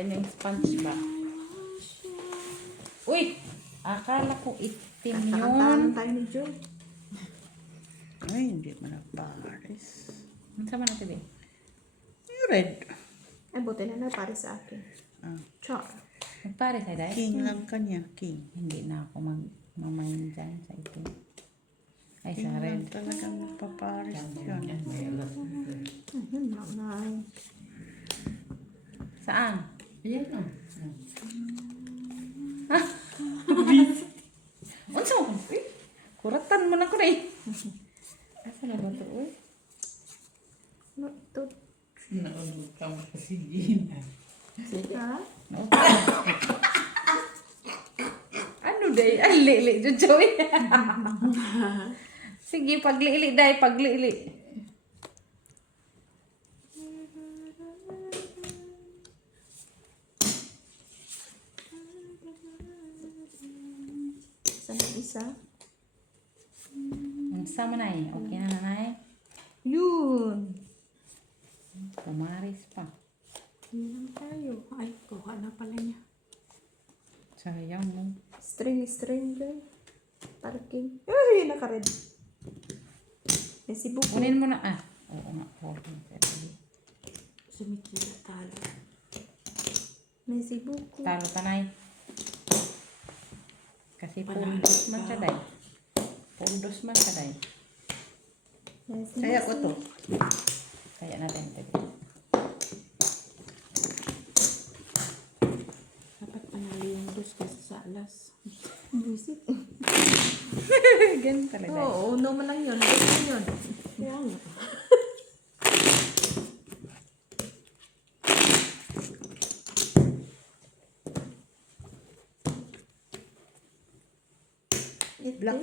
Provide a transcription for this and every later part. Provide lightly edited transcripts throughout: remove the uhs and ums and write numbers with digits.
natin yung sponge ba? Uy! Akala ko itim yun. Kakantaan tayo ni Joe. Ay, hindi mo na Paris. Ano sama natin eh? Yung red. Ay, buti na para sa akin. Ah, Char. Magpare tayo dahil? king lang kanya. King. Hindi na ako mamayin dyan sa itim. Ay, King sa lang red. talaga magpaparis yun. Ayun lang na. Saan? Ayan o. Unsa mo? Uy! Kuratan mo na ko na eh. Asa na ba ito? Uy! No, ito. Naulog ka mo kasi Gina. Ha? No. Ano day? Ay, lili. Jojoy. Sige, paglili day. Paglili. Saan ang isa? Sama na eh. Okay na nanay. Yun. Pumaris pa. Yun lang tayo. Ay, kuha na pala niya. Sayang mo. String girl. Parking. Ay, naka-red. May sibo ko. Kunin mo na. Ah. Oo nga. Sumikila talo. May sibo ko. Talo tanay. Kasi pundos man siya day. Pundos man siya day. May sibo Kaya ko to. Kaya natin ito. Dapat panalo yung dos kasi sa alas. Busit. Ganun talaga. Oo, no man lang yun. Dos man yun. Kaya nga. Black.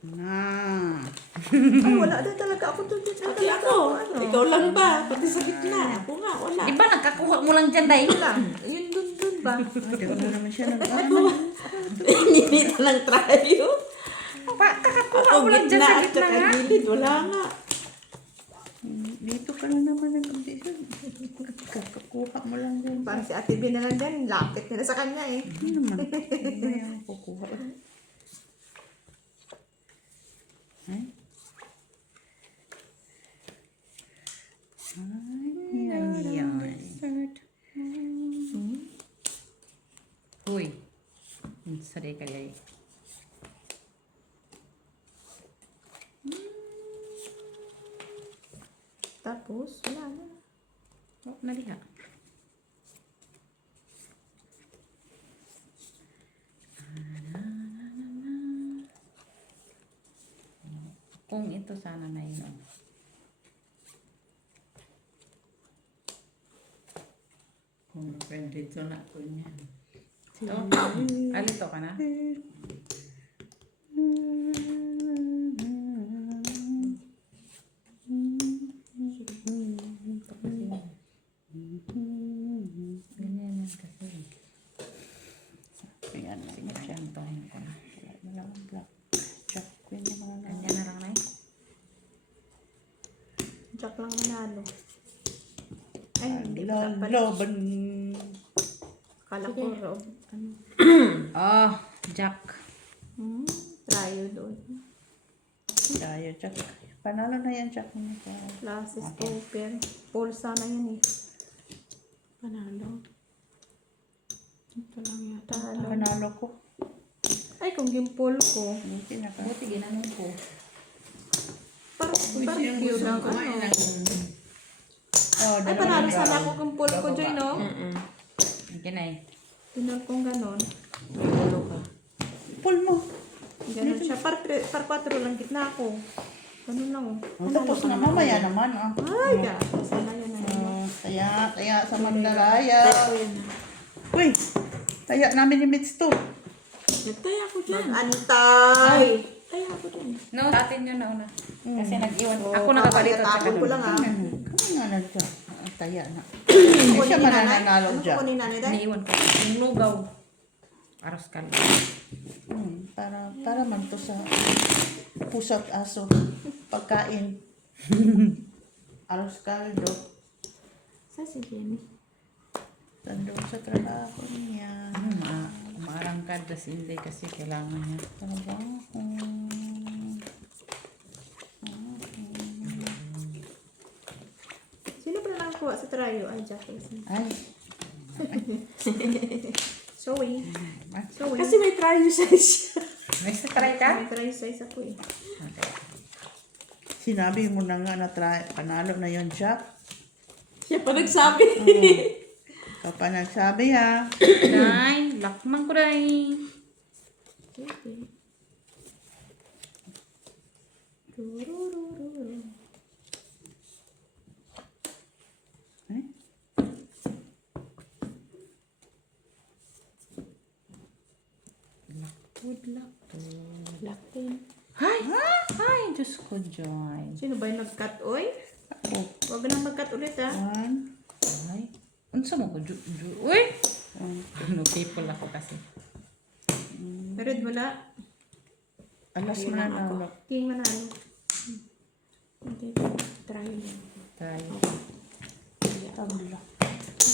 Na. Ay, wala din talaga ako doon. Pati ako. Ikaw lang ba? Pati sa gitna. Ako nga, wala. Di ba nagkakuha mo lang dyan day? lang. Yun dun ba? Hindi ko na naman siya nag-ano. Hindi na lang tayo. Kakakuha Ako mo lang dyan gitna sa at gitna saka nga. gilid. Wala nga. Dito ka na naman nag-audition. Kakakuha mo lang din. Parang si Ate B na lang din. Lapit nila sa kanya eh. Hindi naman. Hindi na yung kukuha. Ay. Ay. Uy. Saday ka yay. Tapos, wala na. Oh, naliha. Kung ito sana na yun. Kung pwede ito na ko niyan. Ito? Alito ka na? Ganyan yan kasi. Ayan, Sinasyantohin ko na. wala akong black. Jack queen yung mga Ganyan na lang na eh. Jack lang manalo. Ay, hindi ko pala. Laban. Kala ko Rob. Ano? Oh, Jack. Tryo doon. Tayo, Jack. Panalo na yan, Jack. Classes open. Pulsa na yun eh. Panalo. Ito lang yata. Panalo ko. Ay, kung gimpol ko. Hindi na ka. Buti ginanong ko. Parang Yung cute gusto lang ko kumain ano. ng Oh, Ay, panalo sana ako gimpol ko, Joy, no? Ganyan na eh. Tinan kong ganon. Ano ka? Pull mo. Ganon siya. Par 4 lang gitna ako. Ganon lang oh. Tapos na mamaya naman. Ah. Ay, sana yun na yun. Taya sa Mandaraya. Tayo yan na. Uy, taya namin ni Mitz to. Nagtaya ako dyan. Antay! Taya ako dun. No, atin yun na una. Kasi nag-iwan. Oh, Ako nakabalito sa tapon ko lang ah. Kami nga na dyan. Taya na. Kunin siya ni nanay? mananalo Ano dyan. kunin nanay dahil? Iniiwan ko. Yung lugaw. Aros ka lang. Para man to sa pusa't aso. Pagkain. Aros kaldo. Sa si Jenny. Nandun sa trabaho niya. Umarangkad tas hindi kasi kailangan niya trabaho. Sino pa na nakakuha sa trayo? Ay, Jackie. Ay, Sorry. Sorry. Kasi may try size. Next try ka? May trayo size ako eh. sinabi mo na nga na panalo na yon Jack. Siya pa nagsabi. Ikaw pa nagsabi ha. Nay, lakman ko day. Okay. Tururururu. Ay, Good luck to. Lakin. Ay! Ay, Diyos ko, Joy. Sino ba yung nag-cut, oy? oh, Huwag na mag-cut ulit, ha? 1. Ay, unsa mo ko, Uy! Ano, people ako kasi. Red wala. Alas mo na na. King manalo. Hindi. Try mo. Try. Tabla.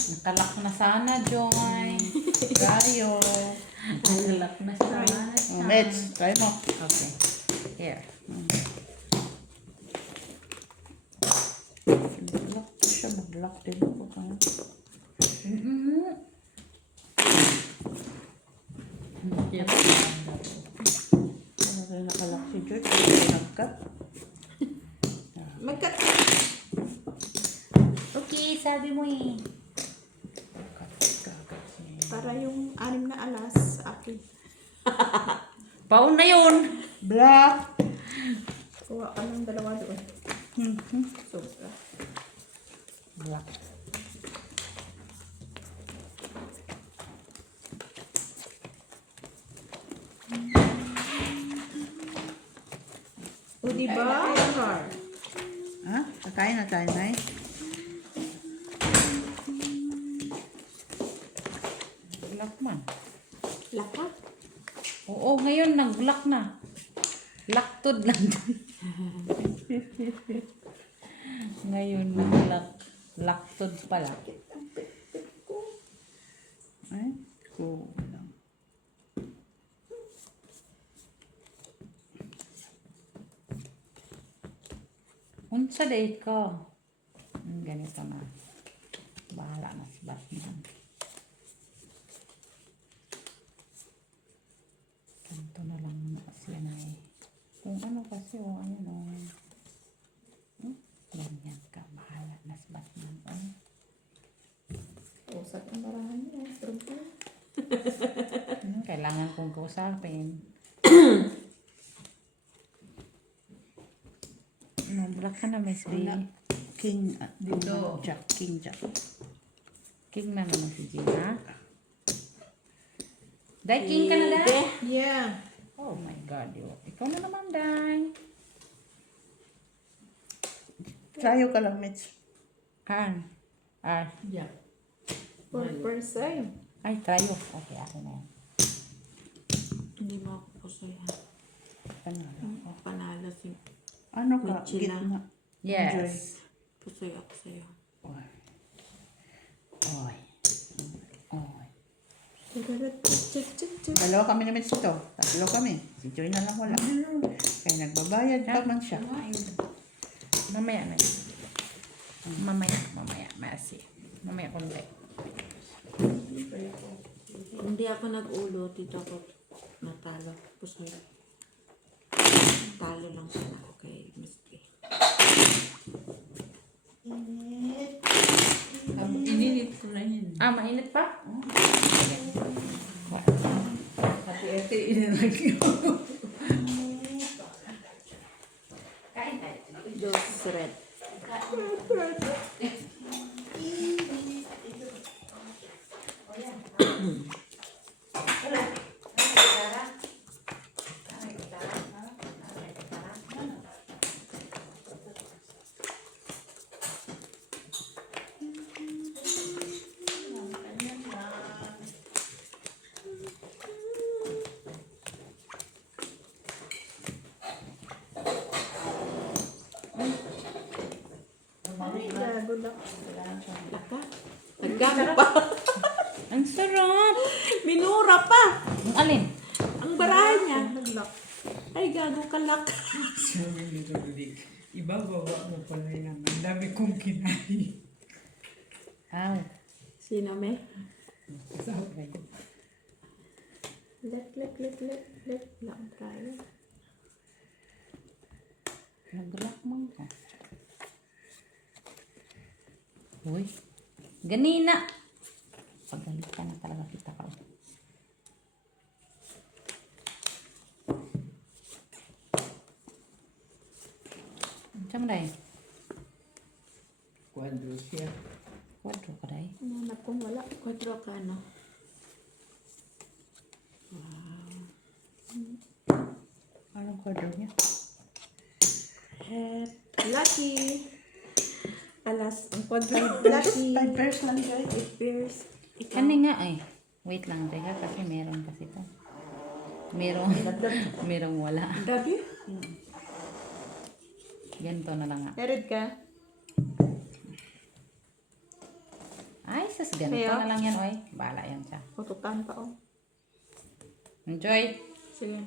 Nakalak na sana, Joy. Tayo. Nakalak na sana. Meds, try mo. Okay. Here. Mag-lock ko siya. Mag-lock din ako. Yes. Ano rin nakalock si George? Nag-cut. Mag-cut. Okay, sabi mo eh. Para yung 6 na alas sa akin. Paon na yun. Black. Kuha ka ng 2 doon. Sobra. Black. O, diba? Car. Ha? Kakain na tayo, Nay. Black man. Laka. Oo, ngayon nag-black na. Laktod lang dun. Ngayon nag-black. Laktod pala. Ay, kulang. Unsa day ka? Ganito na. Bahala na si Batman. Ganito na lang siya na eh. Kung ano kasi o ano no. Ganyan ka. Bahala na si Batman. Usap ang barahan niya. Trumpo. Kailangan kong kausapin. Black ka na, Miss B. King, Dito. Jack. King Jack. King na naman si Gina. Day, king ka na, Day? Yeah. Oh my God. Ikaw na naman, Day. Trayo ka lang, Mitch. Yeah. 4%. Ay, trayo. Okay, ako na yan. Hindi mo ako pusayan. Panalo. Panalo si Ano ka? Mitchell lang. Gitna. Yes. Pusoy ako sa'yo. Oy. Oy. Oy. Dalawa kami ni Mitch ito. Tatlo kami. Si Joy na lang wala. Kaya nagbabayad pa man siya. Mamaya na yun. Mamaya. Mercy. Mamaya konti. Hindi ako nag-ulo, dito ako natalo. Pusoy. Talo lang pala ako kay Miss K. Ininit ko na yun. Mainit pa? Hati-hati inilagay ko. Dose red. Good luck. Laka. Naggamit pa. Sira pa. Ang alin? Ang barahan niya. Ay, gago kalak. Sabi ni Rudy, ibababa mo pala yan. Ang dami kong kinain. Aw. Sino, me? Sabi. Let lang tayo. Nag-lock mo ka. Uy. Ganina. Pagalit ka na talaga kita ka. Saan mo dahil? Kwadro siya. Kwadro ka dahil? Nanap kong wala. 4 ka, no? Anong kwadro niya? Lucky. Alas, ang quadro. Lucky. 5 pairs lang, Joy. 8 pairs. Ikaw. Kani nga ay. Wait lang teka kasi meron kasi to. Merong wala. Dabi? Ganito na lang nga. Meron ka? Ay, sus, ganito Kaya? na lang yan, oy. Bahala yan siya. Tutukan pa, oh. Enjoy. Sige.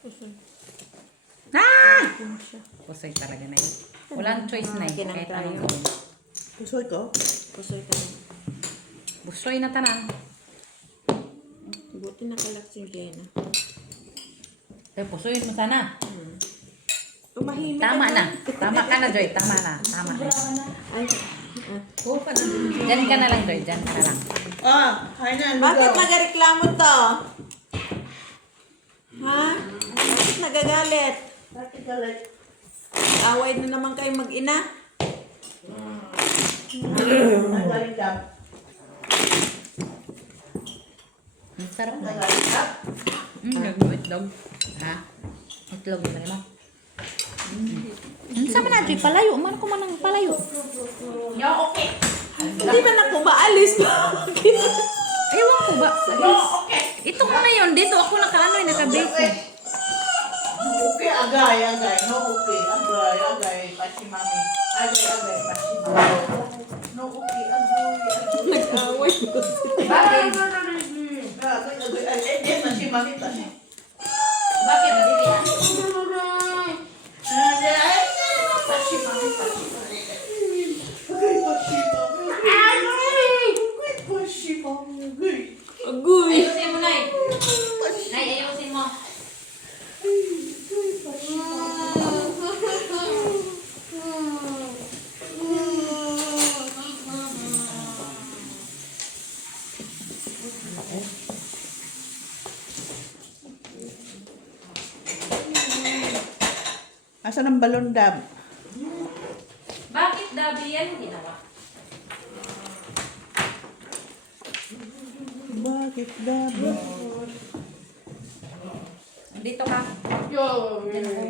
Pusoy. Ah! Yun siya. Pusoy talaga na yun. Walang choice na yun. Kinang Kahit tayo. anong gawin. Pusoy ko. Pusoy ka rin. Busoy na tanan. Buti nakalak si Jenna. Eh, pusoy mo sana. Tumahimik Tama ka na. Tama ka na, Joy. Tama na. Tama na. Ay, Diyan ka na lang, Joy. Diyan ka na lang. Ah, hay na, bakit nagareklamo to? Ha? Bakit nagagalit? Bakit galit? Away na naman kayo mag-ina? Ang galing ka. Ang sarap na. Ang galing ka. Nag-itlog. Ha? Itlog na mo. Sama na, Joy. Palayo. Umano ko man ang palayo. Hindi man ako maalis. Ewan ko ba? Ito ko na yun. Dito ako nakaano yung naka-base. Okay, agay. No, okay. Agay. Pasi mami. Agay. Pasi mami. No, okay. Agay. Nag-away ko. Bakit? Agay. Eh, pasi mami. Pasi. Bakit? Nandito yan? Agay. Pasi mami. Pasi mami. Agay, pasi mami. Agay, pasi mami. Agay. Agoy. Ayusin mo, Nay. Nay, ayusin mo. Asan ang balon dam? Bakit dabi yan ginawa? Bakit dam? Dito ka. Diyan ako.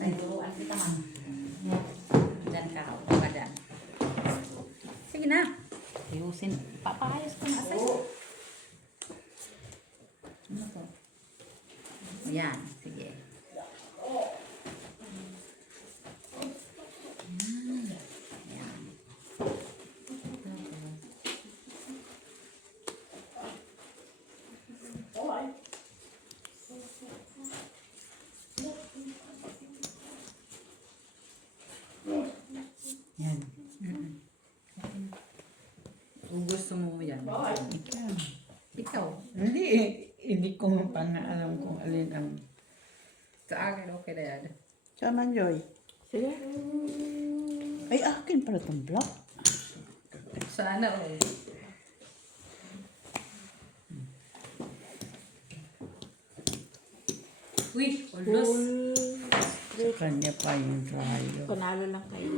Ay, turuan kita man. Diyan ka. Upo ka dyan. Sige na. Ayusin. Papaayos ko na sa'yo. Ano to? Ayan. Sige. Ayan. Yan. Kung gusto mo yan. Ikaw. Hindi eh. Hindi ko pa nga alam kung alin ang... Sa akin, okay na yan. Saman, Joy. Sige. Ay, akin pala itong block. Sana, oh. Uy, ulos. Sa kanya pa yung dryer. Panalo lang kayo.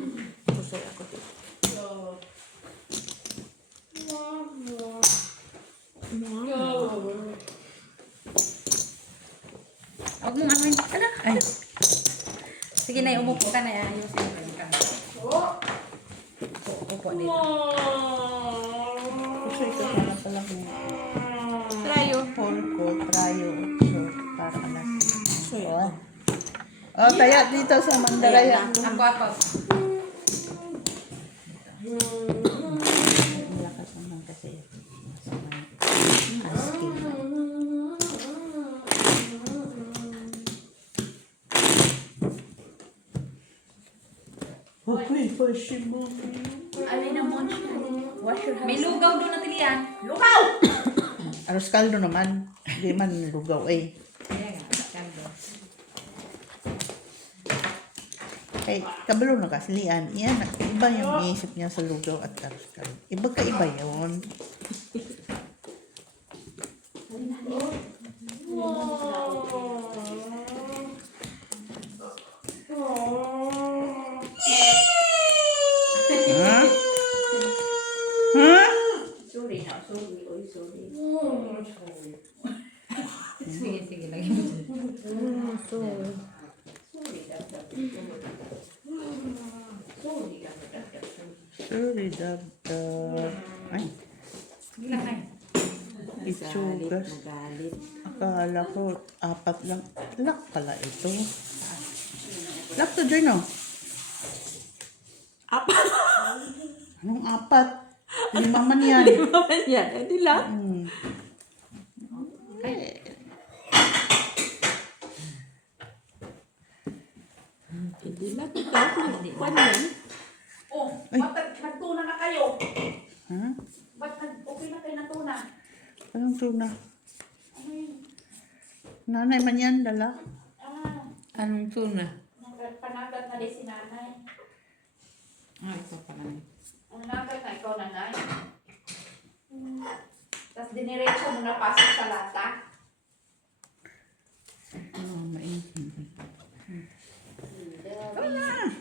Pusoy ako dito. Huwag mong ano yun. Ala, ay. Sige na, umupo ka na. Ayusin mo ka. Upo dito. Pusoy ko sana pala kung Trayo. phone ko, trayo. So, para alas. Pusoy Oh. ako. Oh, kaya dito sa Mandalaya. Ako. Malakas naman kasi. Okay pa si mami. Alin na mo siya. Wash your hands. May lugaw doon natin yan. Lugaw! Aros kaldo naman. Di man lugaw eh. Ayan nga, kaldo. Ay, kabalo na kasilian. Iyan, iba yung iisip niya sa lugaw at aros kaldo. Iba ka iba yun. Ha? Ha? Sorry na, sorry. Oy, sorry. Sige, sige. Lagi mo dyan. Sorry, Dagdag. Ay, Sige lang na. itsugas. Magalit. Akala ko, 4 lang. Lak pala ito. Lak to dyan, no? Apat. Anong 4? 5 man yan. Yan, hindi lang. Hmm. Hindi lang. Ikaw, kung yan. Oh, Ay. ba't nagtuna na kayo? Ha? Ba't okay na kayo natuna? Anong tuna? Ano yun? Nanay man yan, dala. Anong tuna? Panagat na din si nanay. Ah, ito pala. Ang nagat na ikaw, nanay. Tapos diniretso mo na pasok sa lata. Oh, mainit.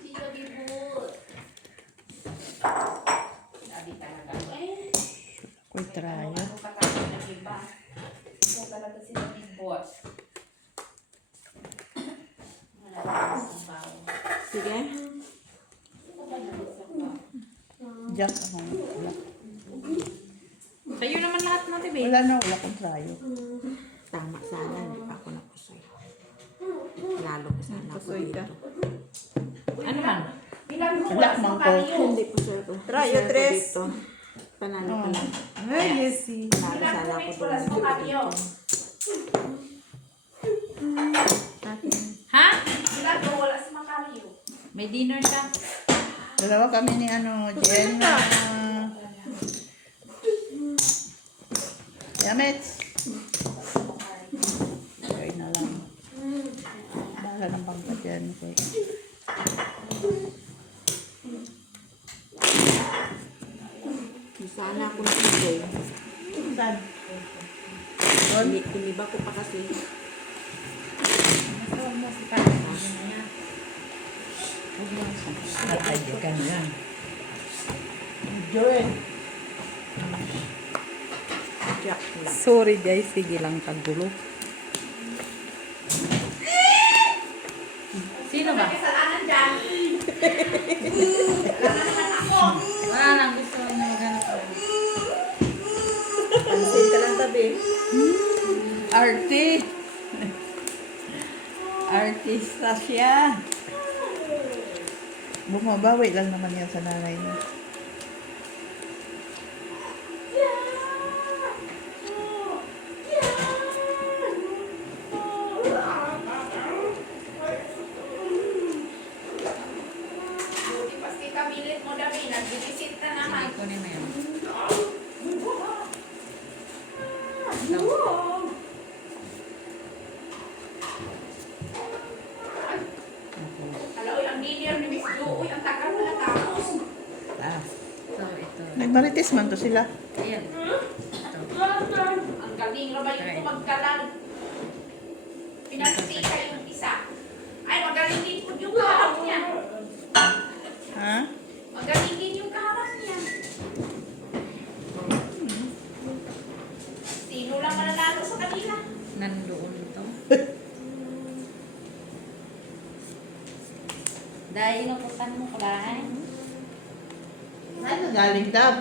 Sino bibut? Sabi talaga. Eh, Ako'y trayo. ano ka talaga ng iba? Ikaw talaga sila bibut. Wala ka sa bawo. Sige. Wala ka sa bawo. Jack, wala. Sa'yo naman lahat mo, Tibi. Wala na, wala kong trayo. Tama sana. Hindi pa ako napusoy. Lalo ko sana ako Pusoy ka. dito. Ano man? Bilang mo, Wala, wala sa mangkok. kayo. Hindi pusoy ko. Trayo, Pusoy ko tres. dito. Panalo ko lang. Ay, Yesi. Panalo sana ako Wala sa doon. kayo. Ha? Bilang mo, wala sa Macario. May dinner siya. Dalawa kami ni Jenna. Yamets. Okay na lang. Bahala ng bangka dyan. Okay. Hindi sana ako napusoy. Saan? Tiniba ko pa kasi. Masawag mo si Papa. Ay, ganyan. Joel. Jack lang. Sorry guys, sige lang kagulo. Sino ba? May kasalanan dyan. Wala naman ako. Wala lang, gusto ko na maghanap ko. Pansin ka lang tabi. Arte. Artista siya. Bumabawi lang naman yan sa nanay niya. Buti pas kita bilit mo dami, nag-visit na naman. Sige, kunin mo yun. Alam, ang dinner ni Miss Jo, uy, ang tagal na natapos. Ah. So, ito. Nagmarites man to sila. Ayan. Ang galing na ba yung magkalag? Pinagtika yung isa. Ay, magaling din po yung kaharap niya. Ha? Magaling din yung kaharap niya. Sino lang mananalo sa kanila? Nandoon ito. Dahil inuputan mo kalahin. Ano galing dab?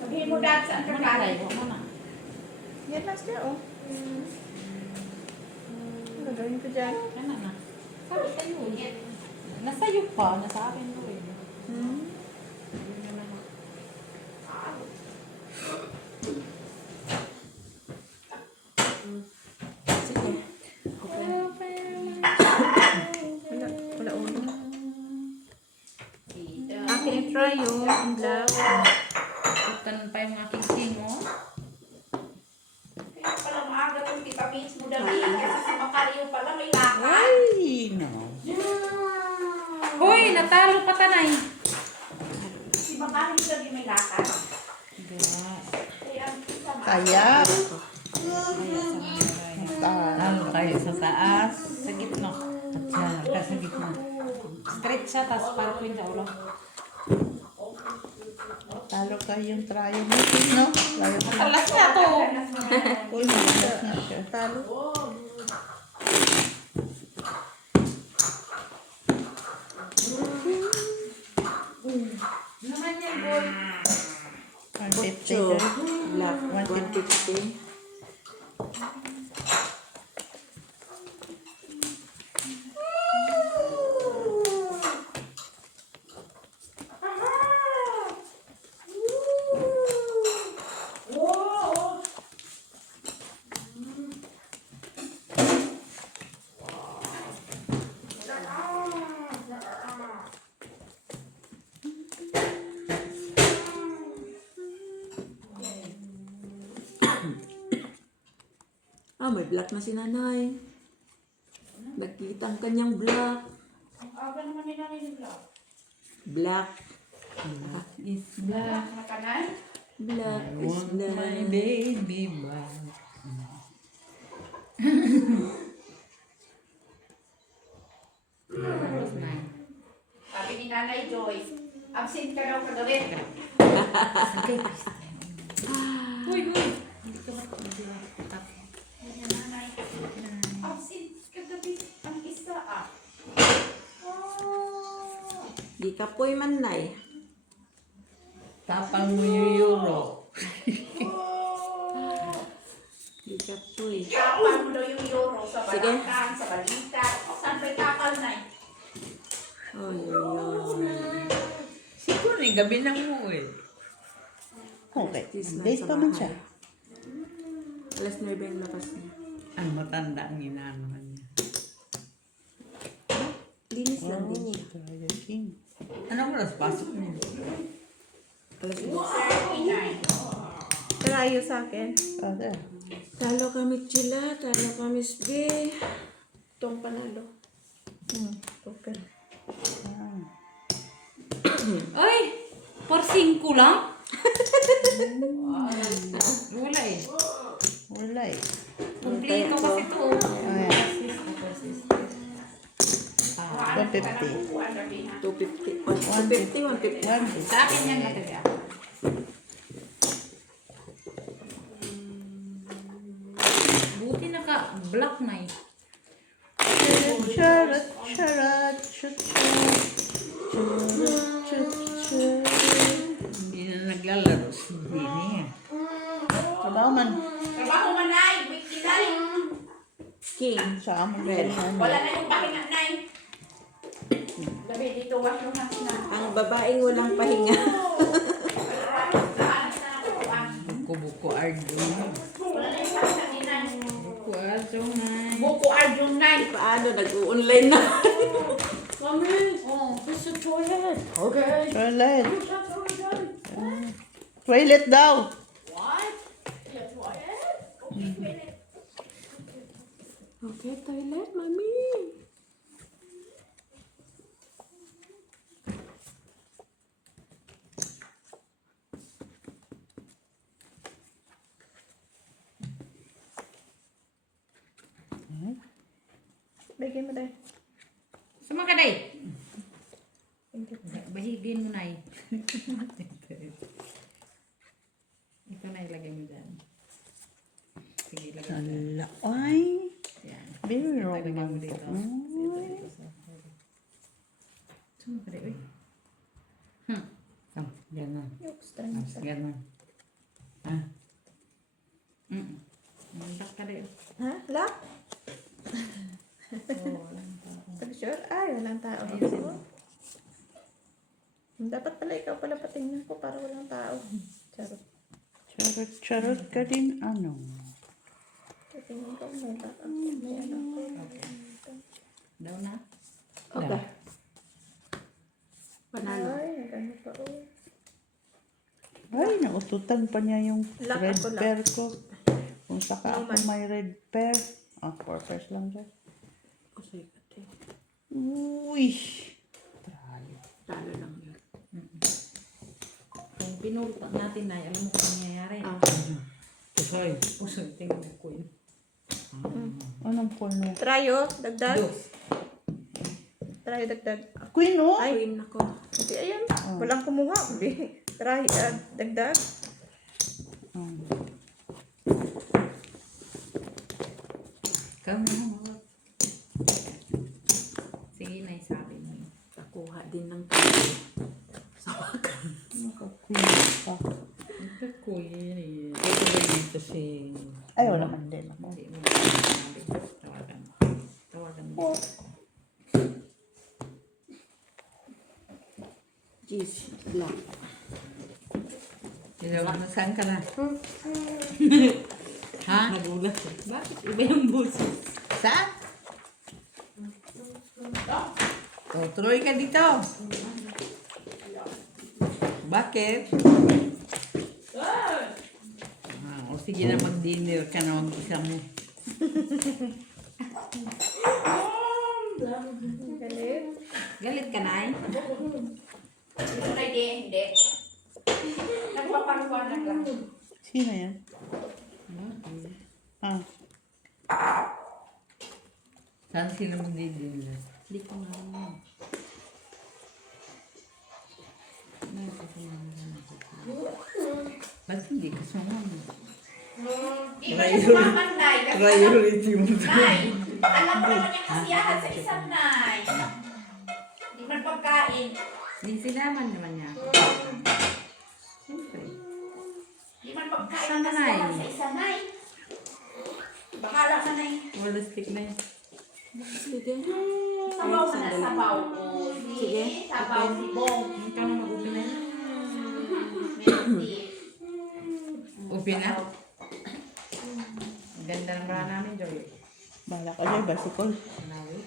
Sabihin mo dad saan ka galing. Huwag mo na. Yan lang siya, oh. Ano gawin ko dyan? Ano na? Sabi sa'yo. Nasa iyo pa. Nasa akin ko eh. Wala ulo. Try yun. Ang black. Tutan pa yung aking king, oh. Kaya pala maaga itong tita Mitch mo David. Kasi si Macario pala may lakad. Ay, no. Hoy, natalo pa tanay. Si Macario David may lakad. Diba? Kaya ang tita Kaya. Talo tayo sa taas. Sa gitna. At siya, ka sa gitna. Straight siya, tapos parang sa ulo. Talo kayong trayo mo, no? Trayo mo. Talas na to. Uy, malas na siya. Talo. naman yan, boy. 150 So, guys. black 150. 150. Ah, may black na si nanay. Nakita ang kanyang black. Ang aga naman nila ngayon lang. Black. Is black. Na kanan. Black is My black. baby black. Tapos na. Sabi ni Nanay Joy, absent ka daw kagabi. Okay. Uy, uy. Hindi ka matapos. Kaya Nanay, absent kagabi ang isa ah. Di ka po'y manay. Tapang mo yung euro. Di ka po'y. Tapal mo daw yung euro sa Sige. balangkan, sa balita. Saan ba'y tapal na eh? Ay, ay, Siguro eh, gabi na mo eh. Okay. Tis na Date sa pa man bahay. siya. Alas 9 yung lakas niya. Ang matanda ang inaano niya. Linis lang din Oh, siya. Trayo King. Anong oras pasok niya? Alas 9. 39. Try sa akin. Oh, there. Talo kami Chila, talo kami SB. Itong panalo. Okay. Ah. Ay! Por 5 lang? Wala eh. Wala eh. Kumplito kasi ito. Ayan. 150. 250. 150, 150. 150. Sa akin yan nataga. Buti naka-black na eh. Charot, charot, chut, chut. Charot, chut, chut. Hindi na naglalaro si Jenny. Trabaho man. Trabaho man Nay, weekly Nay. King. Sa amon Red. Wala na yung pahinga Nay. Gabi dito, wash yung hands na. Ang babaeng walang pahinga. Hands na ako. Buko-buko ardo. Wala na yung pahinga ni Nay. Buko ardo nga. Buko yung Nay. Paano? Nag-online na. Oh, gusto toilet. Okay. Toilet. Toilet daw. What? Yeah, toilet? Okay, toilet. Okay, toilet, mami. Bigyan mo dahil. Sama ka day. Bahigin mo na eh. Ito na ilagay mo dyan. Sige, ilagay mo dyan. Ala, ay. Yan. Very Ilagay mo romantic. dito. Ito dito sa... Sama ka day, uy. Oh, gano'n. Yung strength. Gano'n. Ah, Mandak ka day. Ha? Lock? Oh, Are you sure? Ay, walang tao. Ayusin mo. Dapat pala ikaw pala patingnan ko para walang tao. Charot. Charot, charot ka din, ano? Patingnan ko may tao. May ano ko. Daw na. Okay. Panalo. Ay, ano pa oh. Ay, naututan pa niya yung Lock red ako, lock. pair ko. Kung saka No, ako may red pair. 4 pairs lang dyan. O sige, ate. Uy! Talo lang yun. Kung pinulot natin na, alam mo kung nangyayari. Ah. Pusay. Pusay. Tingnan ko yun. Anong puno? Trayo, dagdag. Dos. Trayo, dagdag. Queen, oh! Ay, queen ako. Hindi, ayan. Walang kumuha. Hindi. Trayo, dagdag. Ikaw na hawak. Sige na, isabi mo. Nakuha din ng talo. Naka-queen pa. Ito ko yun eh. Ito ba dito si... Ay, wala man din ako. Hindi mo sinabi. Tawagan mo. Tawagan mo. Jeez, black. Ilaw, nasaan ka na? Ha? Nagulat. Bakit iba yung boses? Saan? Tuloy ka dito. Bakit? O sige na mag-dinner ka na mag-isa mo. Galit. Galit ka na eh? Hindi. Nagpaparuwanan lang. Sino yan? Ah, Saan sila mag-dinner? Hindi ko nga alam. Ba't hindi ka sumunod? Di ba siya sumaman, Nay? Kasi Priority mo. Nay, alam mo naman yung kasiyahan sa isang Nay. Di man pagkain. Hindi sinaman naman niya. Siyempre. Di man pagkain Saan ang na, kasiyahan Nay? sa isang Nay. Bahala ka, Nay. Wala stick na yun. Sige. Sabaw ka na, sabaw. Sige. Sabaw si Bong. Ikaw na mag-upi na yun. Merci. Upi na? Ang ganda ng bra namin, Joy. bahala ka dyan, bicycle. Nawi.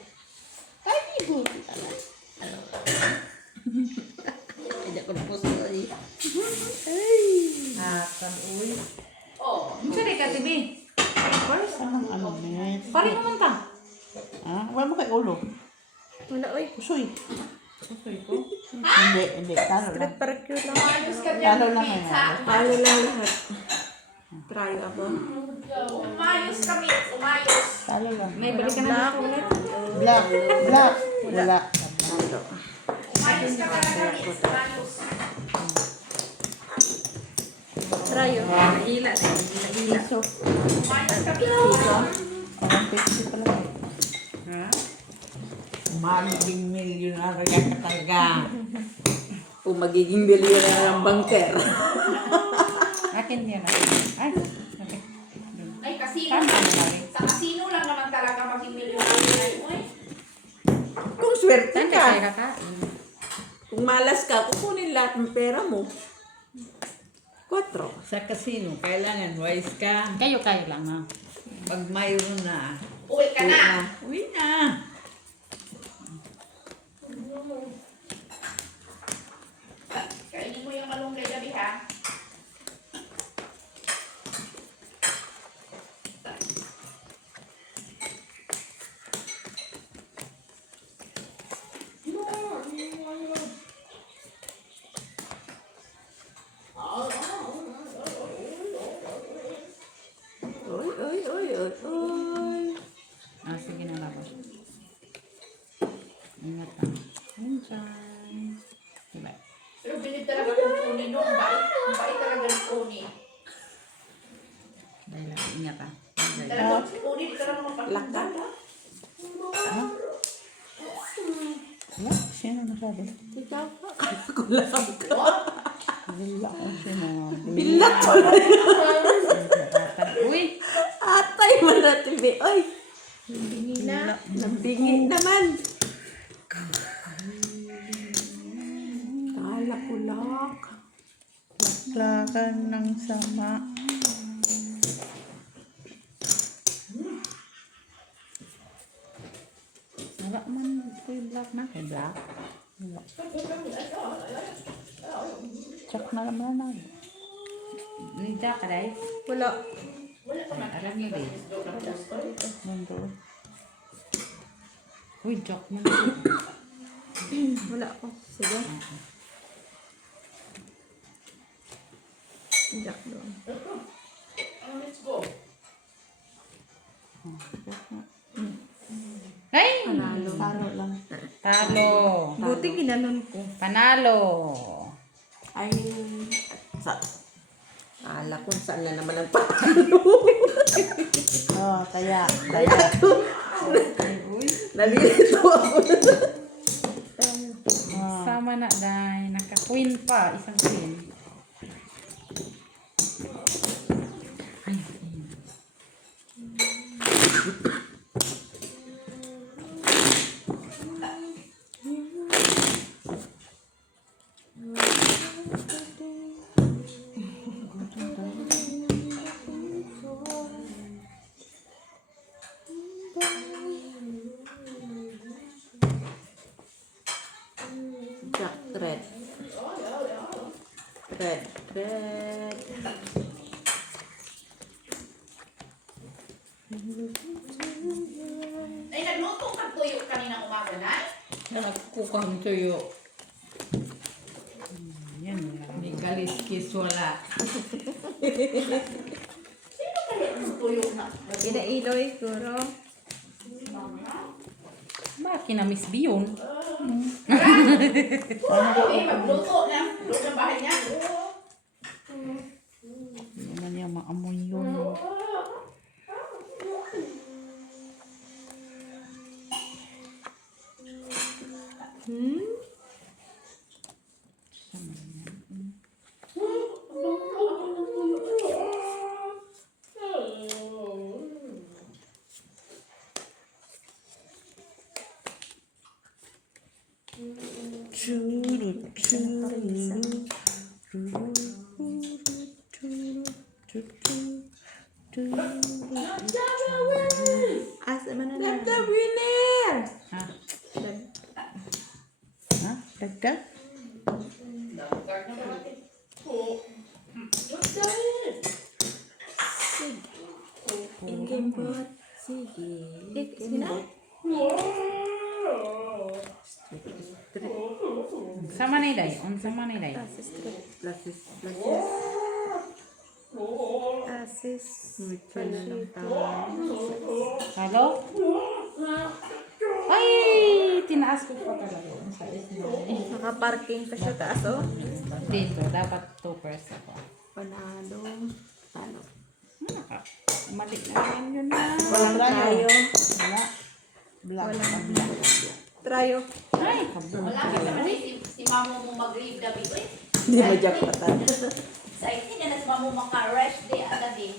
Hindi ko na po sorry. Uy. Oh. Ang sari ka, Tibi. Anong ano, net? Pari mo man ta. Wala mo kay ulo. Wala, oy. Usoy. Usoy ko. Hindi. Talo lang. Street parkour lang. Umayos ka dyan, Talo lang pizza. Talo lang lahat. Try ako. Umayos kami. Umayos. Talo lang. May balik ka na dito ulit. Black. Wala. Talo. Umayos ka talaga, Miss. Umayos. Trayo. Nahila. Nahila. Umayos kami. Parang 50 pala. Ha? Magiging milyonaryo ka talaga. O magiging bilyonaryo ng banker. Akin yan. Ay. Okay. Ay, kasino. Saan ka naman? Sa kasino lang naman talaga maging milyonaryo na yun. Uy. Kung swerte Saan ka ka. kaya kakain? Kung malas ka, kukunin lahat ng pera mo. 4. Sa casino, kailangan wise ka. Kayo lang ha. Pag mayroon na, Uwi ka na. uwi na. Kainin mo yung malunggay gabi, ha? Oy. Sige na labas. Ingat ka. Minsan. Diba? Pero bilib talaga ng kunin, no? Ang bait talaga ng kunin. Dahil lang. Ingat ka. Talagang kunin, ito lang naman Lakad. Wala. Sino nasabi? Ikaw. Ako lang ka. Wala ko sinabi. Bilat ko na. Uy! Atay mo na, tibi. Oy. Hina. Nabingi naman. Kalak-ulak. Lakan ng sama. Wala man ko yung black na. Kay black? Check na naman na. Nida ka dahil. Wala. Alam niyo din. Mundo. Uy, joke mo na. Wala ko. Sige. Jack doon. Let's go. Ay! Panalo. Taro lang. Talo. Buti ginanon ko. Panalo. Ay, sa... Ala kung saan na naman ang Oh, taya. Taya. nalilito ako. Sama na dahil. Naka-queen pa. Isang queen. Ay, Jack, red. Red, red. Ay, nagluto kang tuyo kanina umaga na? Nagkukang tuyo. yan. May galiskis wala. Sino kaya ang tuyo na? Inailoy, siguro. Bakit na Miss Bion? Magluto na. Luto ng bahay niya. Hindi naman niya maamoy yun. Asa man na. The winner! Ha? Ha? Dagdag? In-game bot. Sige. Sige na. Sama na iday. Unsa man iday. Asis, straight. Plasis. Asis. Return na lang tayo. Halo? Ay! Tinaas ko pa talaga. Sa Naka-parking pa siya taas, oh. dito. Dapat 2% ako. Panalo. Talo. Mali na yan yun na. Walang tayo. Wala. Walang trayo. Ay, kabul. Wala ka naman eh. Si mamo mo mag-leave gabi ko eh. Hindi majakpatan. Excited na si mamo maka-rest day agad eh.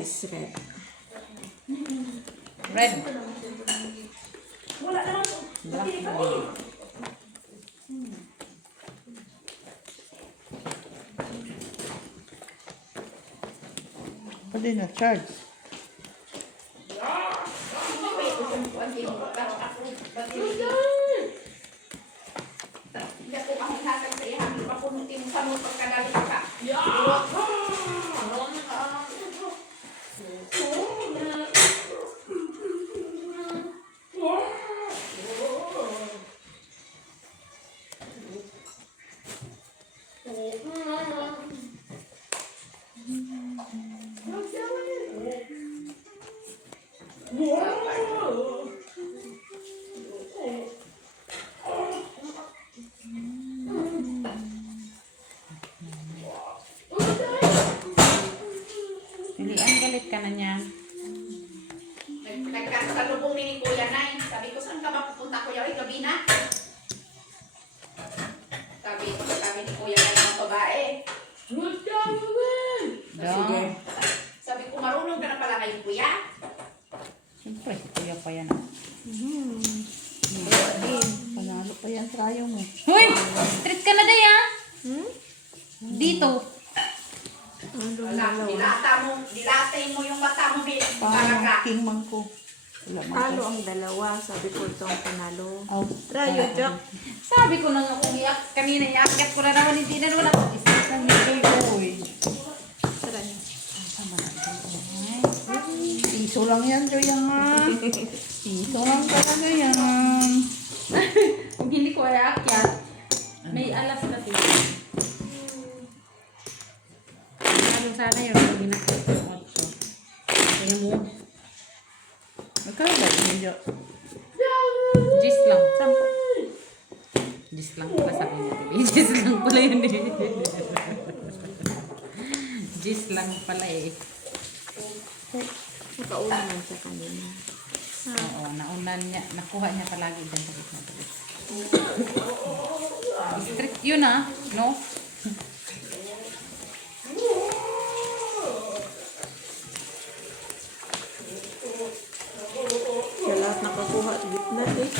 Is red. Red. Wala naman. Black. Pwede na, charge. Hindi ako mahihasag sa iya. Hindi pa punutin mo sa mo pagkagalit ka. Pilian galit ka na niyan. Nagkasalubong ni Kuya Nay. Sabi ko, saan ka ba pupunta, Kuya? Ay, gabi na. Sabi ni Kuya Nay ng babae. Sige. Sabi ko, marunong ka na pala ngayon, Kuya. Siyempre, si Kuya pa yan. Anak, dilatay mo yung mata mo, Bill. Para ka. Parang king man ko. Wala man. Talo ang dalawa. Sabi ko ito ang panalo. Oh, Rayo, Jack. Sabi ko na nga kung kanina iakyat ko na naman, hindi na wala ko. Isa sa nito oy. Tara niyo. piso lang yan, Joy, yan. Piso lang talaga yan. Kung hindi ko iakyat, may alas kasi. Ano sana yun, kung ginakit ko 8. Tingnan mo. Magkano ba medyo? Gis lang. Gis lang pala sabi mo. Gis lang pala yun eh. Gis lang pala eh. Nakauna man siya kanina. Oo, naunan niya. Nakuha niya palagi dyan sa gitna. Strict yun ah, no? Siya lahat nakakuha sa gitna eh.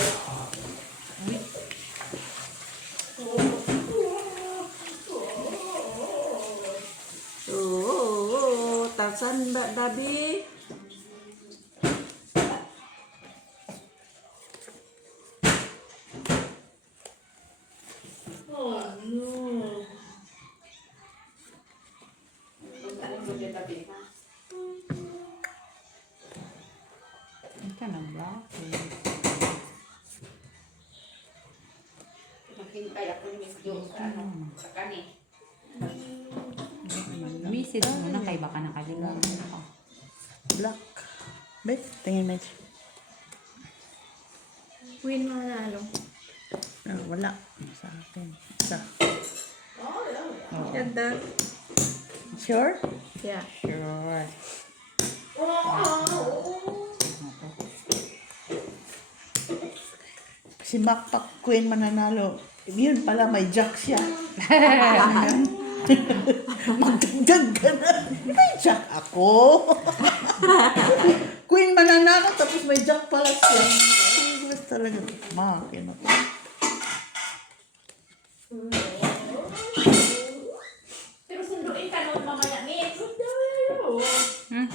Oo, Tarzan ba, Dabi? Ito na ba? Maghintay ako ni Miss Jo sa kani. Message mo na kay baka nakalimutan ako. Black. Bet, tingin mo. Win manalo. Wala. Sa akin. Isa. Ganda. Sure? Yeah. Sure. Si Macpac Queen mananalo. Yun pala, may jack siya. Magdagdag ka na. May jack ako. Queen mananalo, tapos may jack pala siya. Gusto talaga. Makin ako. Pero sunduin ka noon mamaya, Miss. Hmm?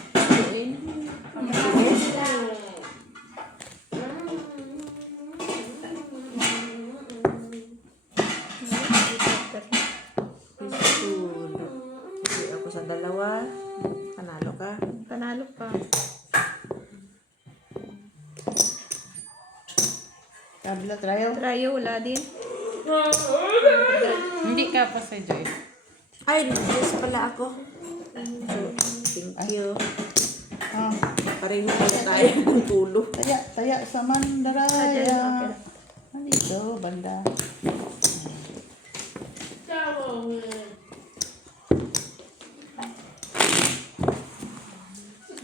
Pistud. Hindi ako sa dalawa. Panalo ka. Panalo ka. Kabila tayo. Rayo, wala din. Hindi ka pa sa Joy. Ay, yes pala ako. Thank you. Ah, Pareho pala tayo ng tulo. taya sa mandaraya. Nandito, banda.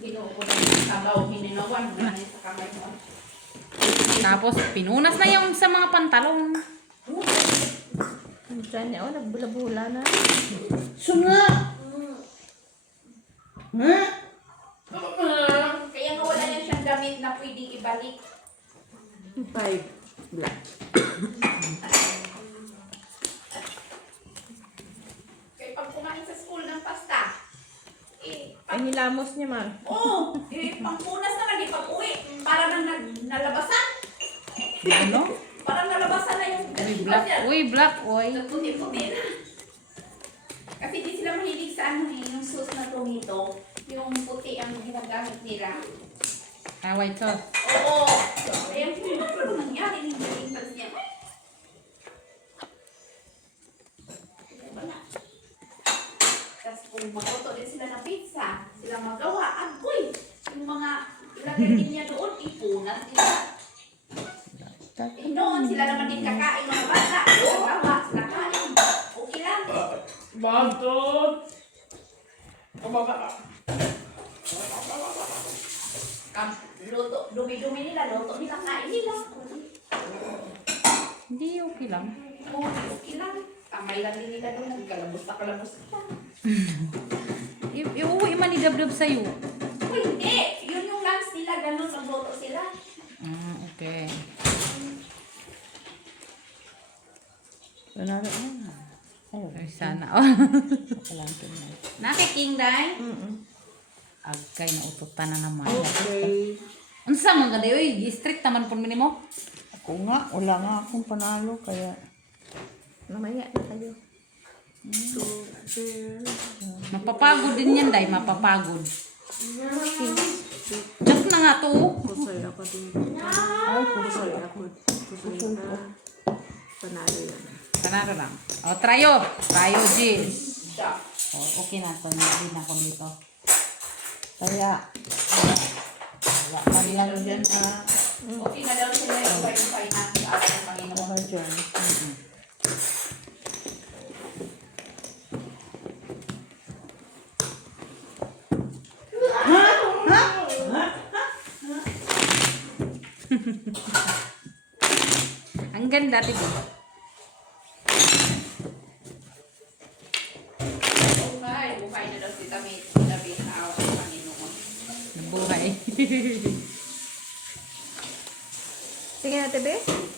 Ginoo ko na yung sabaw, hininawan mo na sa kamay mo. Tapos pinunas na yung sa mga pantalon. Diyan niya, oh, nagbula-bula na. Sunga! Ha? Kaya nga wala na siyang damit na pwedeng ibalik. 5 black. Kaya pag kumain sa school ng pasta, Ang hilamos niya, ma. pangpunas naman, di pag uwi, para nang nalabasan. Ano? Parang nalabasan na yung Uy, black. Uy, black. Uy. puti-puti na. Kasi di sila mahilig sa yung sauce na tomato. Yung puti ang ginagamit nila. Ah, white sauce. Oo. Kaya ano nangyari ng breakfast niya? Tapos kung magluto din sila ng pizza, sila magawa, agoy! Yung mga ilagay din niya doon, ipunan nila. Noon sila naman din kakain mga bata. Magawa, sila kain. Okay lang. Bakit? Luto, dumi-dumi nila, luto nila, kain nila. Hindi, okay lang. Oo, okay lang. Kamay lang din nila doon, nagkalabos na kalabos na. Iuwi man idabdab sa'yo. Uy, hindi! Yun yung lunch nila, ganun, magluto sila. Ah, okay. Nanalo na. Oh. Ay, sana. Palangkin na. Nakiking, day? Mm-mm. Agkay na ututan na naman. Okay. Unsa man gadi oy, strict naman pud minimo. Ako nga, wala nga akong panalo, kaya mamaya na kayo. Mapapagod din yan, day, mapapagod. Just na nga to. Kusay ako din. Ay, Kusay ako. Kusay ka. Panalo yan. Kanaro lang. O, trayo. Trayo, Jis. O, okay na to. Hindi na ako dito. kaya, wala man lang dyan, Okay na daw sila yung finance sa ating Panginoon. ano dyan. Ang ganda, diba? Buhay na daw si David sa ating Panginoon. Nabuhay. Sige na, Tebe.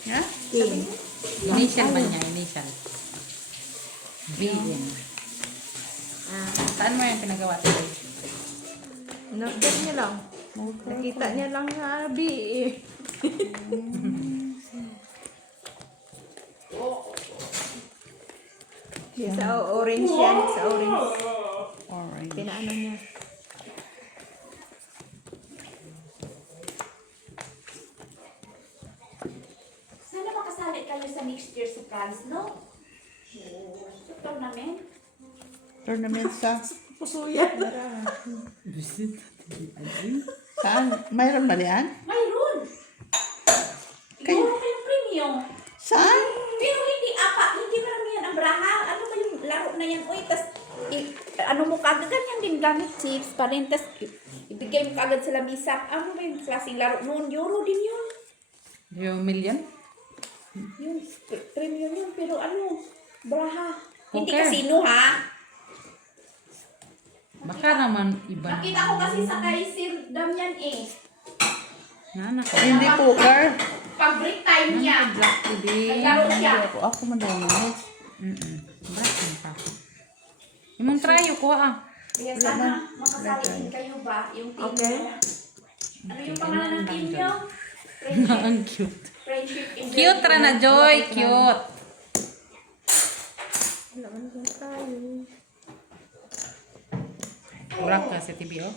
Ha? King. Initial man niya, initial. BN. Saan mo yung pinagawa tayo? Noted niya lang. Nakita niya lang na B eh. Sa orange yan, sa orange. Orange. Pinaano niya. Sana makasali kayo sa next year sa France, no? Sa tournament. Tournament sa... Pusuyan. Saan? Mayroon ba yan? Mayroon! Siguro kayong premium. Saan? Pero hindi maramihan ang braha. Ano ba yung laro na yan? Uy, tas, ano mo kagad, ganyan din gamit chips pa rin. Tas, ibigay mo kagad sa lamisa. Ano ba yung klaseng laro noon? Euro din yun. Yung million? Yung premium yun, pero ano, braha. Hindi Okay. casino, ha? Baka naman iba Nakita ko kasi sa kay Sir Damian eh. Nanak. Hindi poker. Pag break time niya, Black today. naglaro siya. Ako madami. Black yun pa. Yung trayo ko Kaya sana makasali din kayo ba yung team Okay. niyo? Ano yung pangalan ng team niyo? Ang cute. Friendship in Cute ra na, Joy. Cute. Wala man dyan tayo. Urak ka sa TV, oh.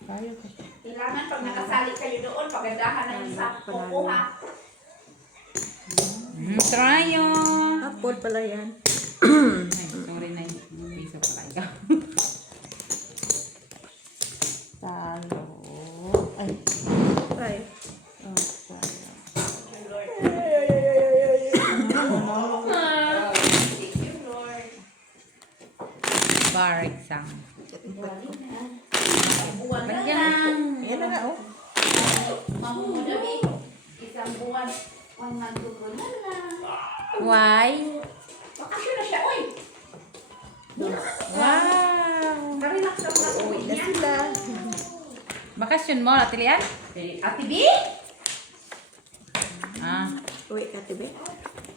Tayo ko. Kailangan pag nakasali kayo doon, pagandahan na yung sa kukuha. Trayo. Apple pala yan. Ay, sorry na yung piso pala ikaw. Talo. Ay. Try. Oh, tayo. Thank you, Lord. Bar exam. Buwan na lang. Lagyan. Yan na nga, oh. Mamumudami. Isang buwan. 1 month to go na lang. Why? Bakasyon na siya, uy! Wow. Karelax ka mga uwi Na niya. sila. Bakasyon mo, Atilian? Ate B? Ah. Uwi ka, Tebe.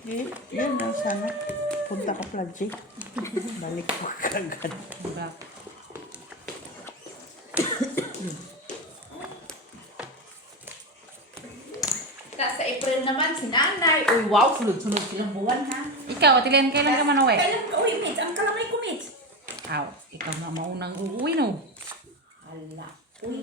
Eh, yun daw sana. Punta ka pala, Jake. Balik ko kagad. Black. Sa April naman, si nanay. Uy, wow, sunod-sunod silang buwan, ha? Ikaw, Atilian, kailan ka man uwi? Kailan ka uwi, Mitch? Ang kalamay ko, Mitch. Aw, ikaw na maunang uuwi, no? Hala. Uy.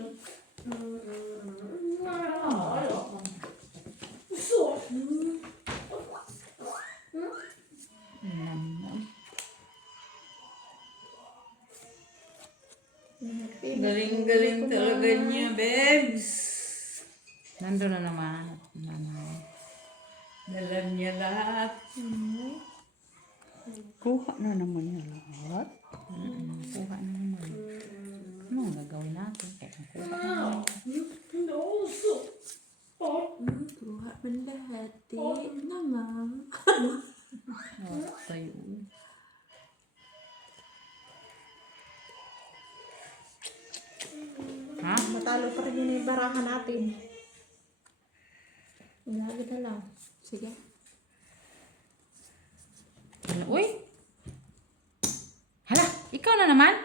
Galing-galing talaga niya, babes. Nandun na naman. Nanay. Alam niya lahat. Kuha na naman niya lahat. Kuha na naman. Ano ang gagawin natin? Kaya kuha na naman. Kuha man lahat. Di naman. Oh, tayo. Ha? Matalo pa rin yun yung barahan natin. Lagi na lang. Sige. Hala, uy! Hala, ikaw na naman?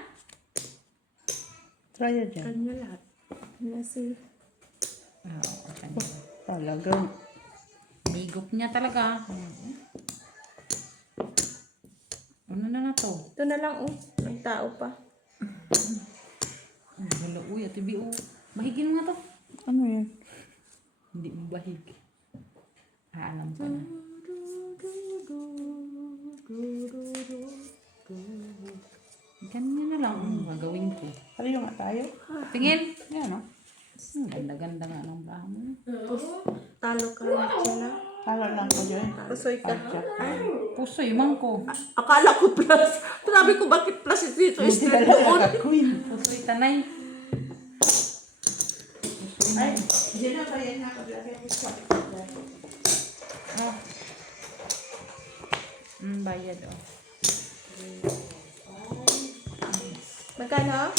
Try it dyan. Ano lahat? Nasi. Oo, Talagang. higop niya talaga. Ano na to? Ito na lang, oh. May tao pa. Hala, uy, ate B, oh. Bahigin mo nga to. Ano yan? Hindi mo bahig. Alam ko na. Ganyan na lang ang gagawin ko. Halino nga tayo. Tingin. Yan, no? Ganda-ganda nga ng braha mo. Talo ka rin sila. Talo lang ko dyan. Pusoy ka. Pusoy, man ko. Akala ko plus. Sabi ko bakit plus dito? Hindi ka lang queen. Pusoy tanay. Ay, dyan na ba yan? Oh. Bayad, oh. Magkano?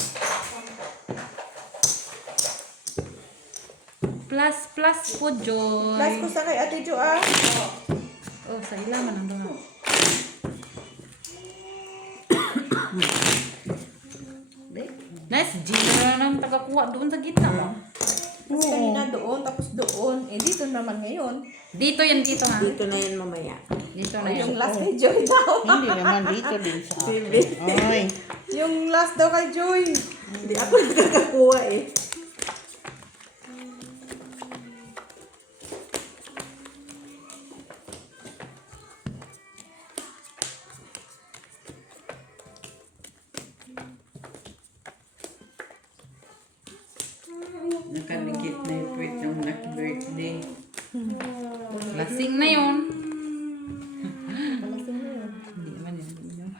Plus po, Joy. Last ko sa kay Ate Jo, ah. Oh, sa ilaman ang doon. Nice, Gino na lang tagakuha doon sa gitna mo. Kasi kanina doon, tapos doon. Eh, dito naman ngayon. Dito yan, dito nga. Dito na yan mamaya. Dito na yan. Yung last kay Joy daw. Hindi naman dito din sa akin. Ay. Yung last daw kay Joy. Hindi ako nakakakuha eh. Nakaligit na yung tweet ng lucky birthday. Lasing na yun. Alasing na yun. Hindi naman yun.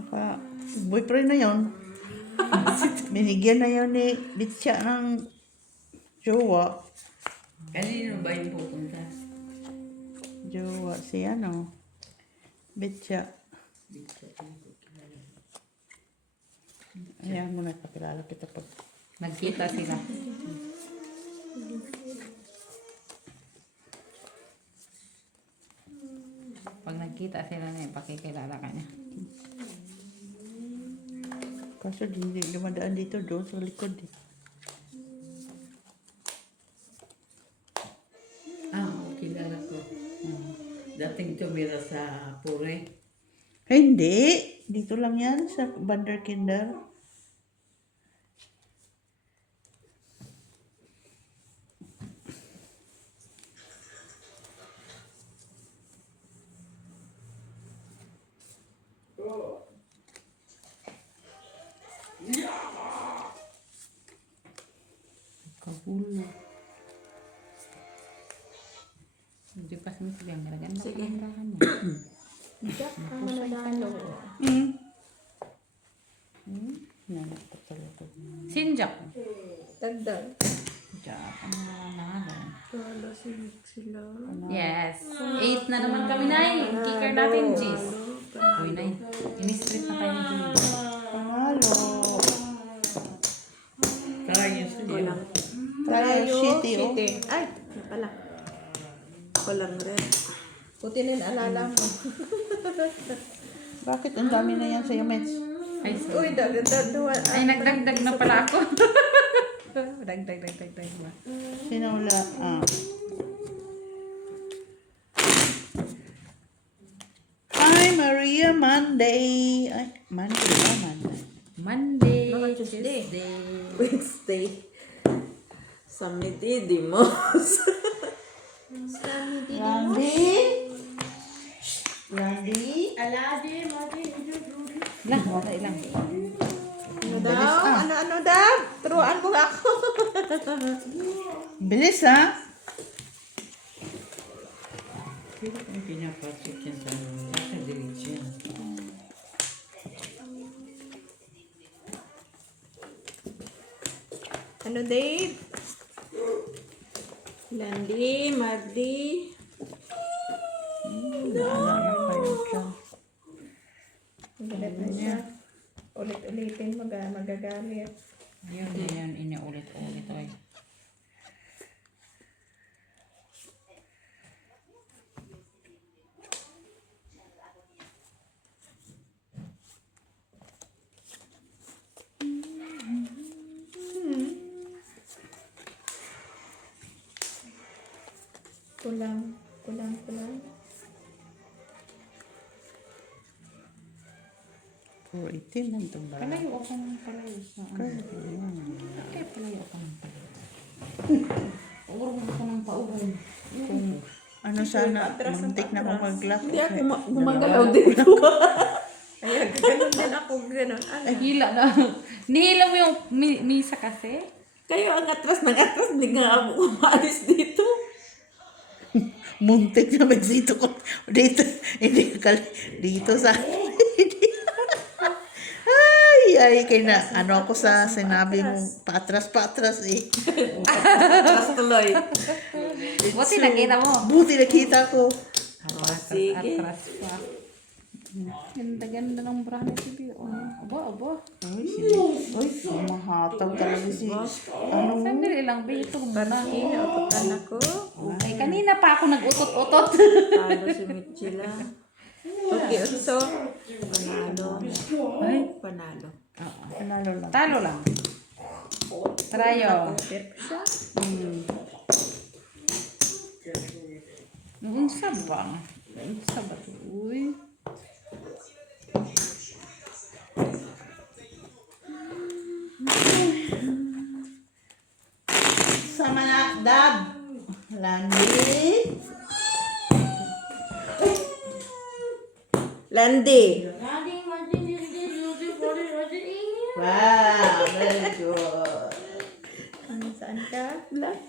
Naka, boyfriend na yon. Binigyan na yun ni Bitsa ng jowa. Kanino ba yung pupunta? Jowa, si ano? Bitsa. Ayan mo na, pakilala kita pag... Nagkita sila. Pag nagkita sila na yun, pakikilala ka niya. Kaso hindi dumadaan dito doon sa likod eh. Kilala ko. Dating tumira sa Pure. Hindi. Dito lang yan sa Bander Kinder. Kahulo. Hindi pa sila ang ganda Sige. ang tindahan niya. Jack, ang mananalo. Nanak pa talaga. Sinjak. Dagdag. Jack, ang nanalo. Talo sila. Yes. 8 na naman kami, Nay. Kicker natin, Gis. Uy, Nay. Ini-street na tayo ni Julie. Panalo. Kaya siya. Trial City, oh. Ay, yun pala. Walang red. Puti na yung alala mo. Bakit ang dami na yan sa Yamets? Ay, sorry. Uy, dagdag. Ay, nagdagdag na pala ako. Dagdag ba? Sinula. Hi, Maria. Monday. Ay, Monday ba? Monday. Monday, Baka Tuesday. Tuesday. Wednesday. Samedi Dimos. Randy? Randy? Lang, wala ilang. Ano daw? Ano daw? Turuan mo ako. Bilis, ha? Pero kung pinapasok yan sa diretso yan. Ano, Dave? Landi, Magdi. Naalala kayo siya. Galit na siya. Ulit-ulitin, magagalit. Yun, inuulit-ulit. Oy. Kulang. Oh, itim lang itong bala. Palayo ako ng palayo sa Kaya palayo ako ng palayo. Urong ako ng paurong. Kung ano sana, muntik na akong mag-lock. Hindi ako gumagalaw dito. Ayan, ganun din ako, ganun. Ano? Hila na. Nihila mo yung misa kasi? Kayo ang atras ng atras, hindi nga ako umaalis dito. Muntik na dito ko. Dito, hindi dito sa... Ay, kaya na, ano ako sa sinabi mo, paatras eh. Atras tuloy. Buti nakita mo. Buti nakita ko. Sige. Atras pa. Ganda-ganda ng bra ni Bibi. Aba. Uy, mahatag talaga si... Sandali lang, Bi. Ito muna. Nautotan ako. Ay, kanina pa ako nag-utot-utot. Talo si Mitchila. Okay, so, panalo. Ay, Panalo. Panalo lang. talo lang. Trayo. Unsa ba? Unsa ba? Uy. Sa manakdab. Landi. Landy. Wow, very good. Saan ka? Black.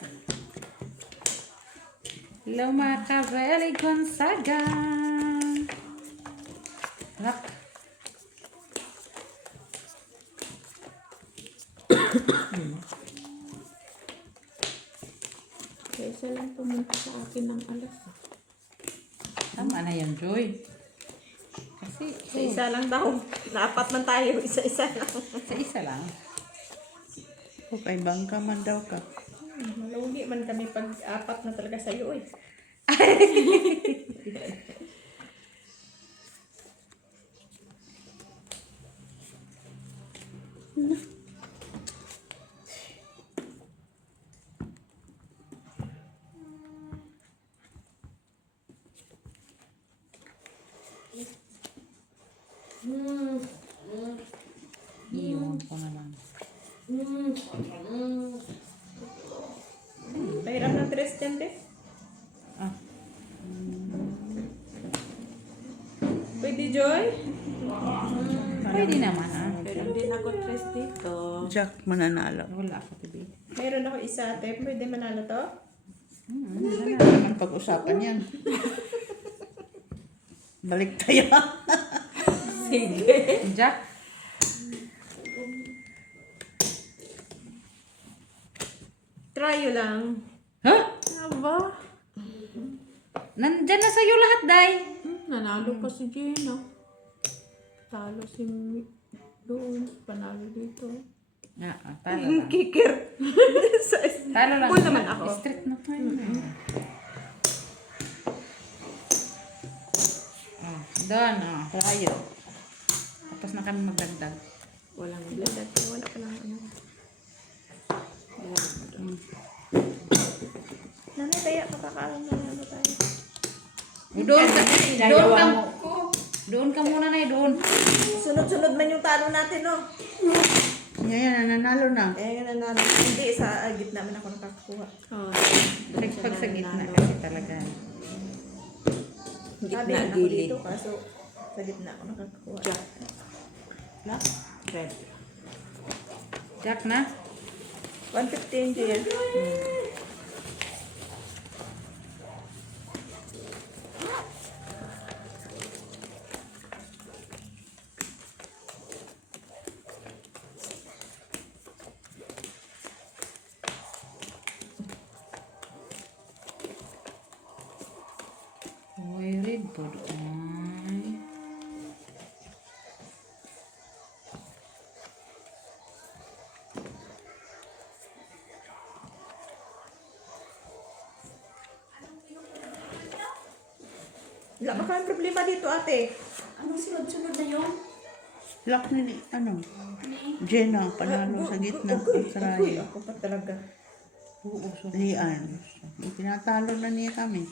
Lumacavelli Gonzaga. Look. Kaya isa lang pumunta sa akin ng alas. Tama na yan, Joy. Kasi, Isa lang daw. Naapat man tayo, isa-isa lang. sa isa lang. Okay, bangka man daw ka. Malugi man kami pag apat na talaga sa'yo eh. Iyon ko na lang. Pahiram ng tres dyan, te. Ah, Pwede, Joy? pwede naman ah. Meron din ako tres dito. Jack mananalo. Wala ako, Bibi. Mayroon ako isa, te. Pwede manalo to? Pwede naman pag-usapan yan. Balik tayo. Sige. Jack, Tryo lang. ha? Aba. Nandyan na sa'yo lahat, Day. Nanalo pa si Gina. Talo si doon. Panalo dito. Talo lang. Kicker. Talo lang. Cool naman ako. Straight na tayo. Doon, Tayo. Tapos na kami magdagdag. Walang blood. Wala pa lang ano. Nanay, kaya makakaalam na ano tayo. Doon ka muna na doon. Sunod-sunod man yung talo natin, no? Yan, nanalo na. Eh, nanalo. Hindi, sa gitna man ako nakakuha. Oh, Pag sa gitna kasi talaga. Sabi Gitna, na ako gilid. dito, kaso sa gitna ako nakakuha. Jack. Red. Jack na? 115 dyan. Uy, red po doon. Wala ba kayong problema dito, ate? Anong sunod-sunod na yun? Lock ni, ano? Jenna, panalo sa gitna. Ang Uy, sarayo. ako pa talaga. Oo, so. Lian. Tinatalo na niya kami.